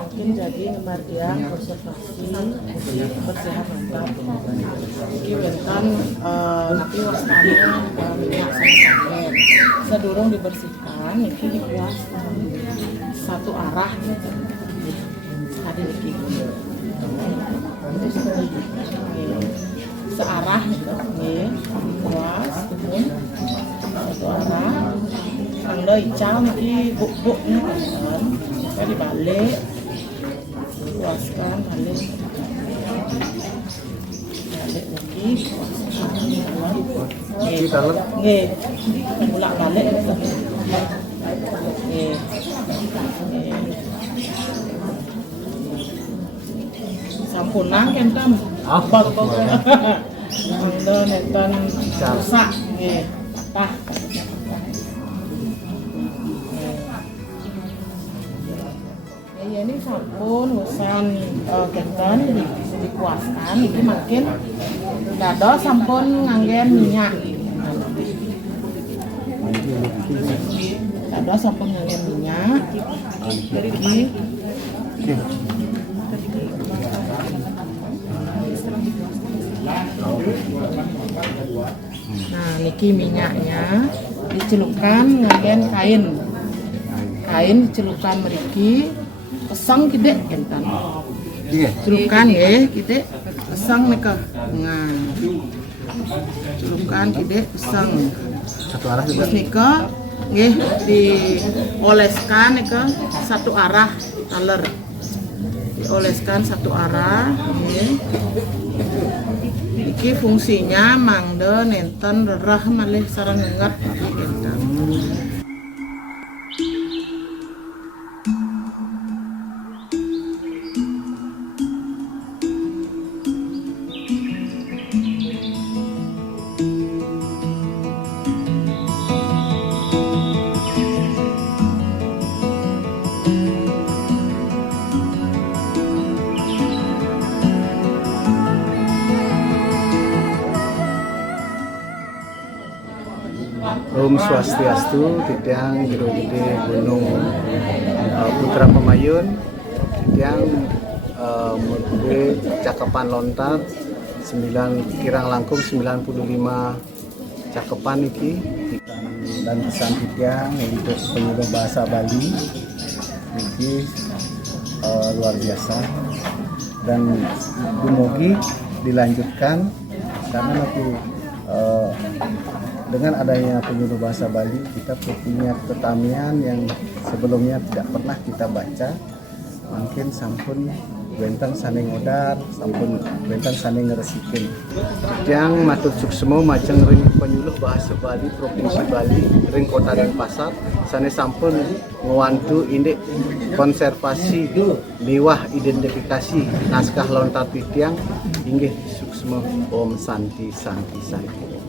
mungkin jadi ngemardian konservasi kebersihan mantap. Iki bentan nanti wastanya minyak sama sabun. Sedurung dibersihkan, ini dikuas satu arah. Tadi iki. Searah gitu, nih, kuas, kemudian satu arah. Kalau hijau nanti buk-buk nih kan, kita dibalik, kuaskan, balik lagi, kuaskan, nih, bolak balik gitu, nih. Sampunang kan tam, apa? Anda netan rusak, nih, apa? Ya ini sabun usan kenton dikuaskan, ini makin dado sampun nganggen minyak. Dado sampun nganggen minyak. Nah, niki minyaknya dicelupkan nganggen kain dicelupkan meriki pesang gede kentan. Celupkan ya gede pesang nika ngan. Celupkan gede pesang. Satu arah juga. Terus nika nggih dioleskan nika satu arah taler. Dioleskan satu arah nggih. Iki fungsinya mangde nenten rerah malih sareng ngengat kentan. Om Swastiastu, Titiang Jero Gede Gunung Putra Pemayun, Titiang Murkude Cakepan Lontar 9 Kirang Langkung 95 cakepan iki dan pesan Titiang untuk penyuluh bahasa Bali iki luar biasa dan dumugi dilanjutkan karena nanti dengan adanya penyuluh bahasa Bali kita punya ketamian yang sebelumnya tidak pernah kita baca, mungkin sampun bentang saning odar, sampun bentang saning ngeresikin. Yang matur suksemo majeng ring penyuluh bahasa Bali Provinsi Bali ring Kota Denpasar sane sampun ngewantu indik konservasi liwah identifikasi naskah lontar titiang inggih suksemo Om Santi Santi Santi.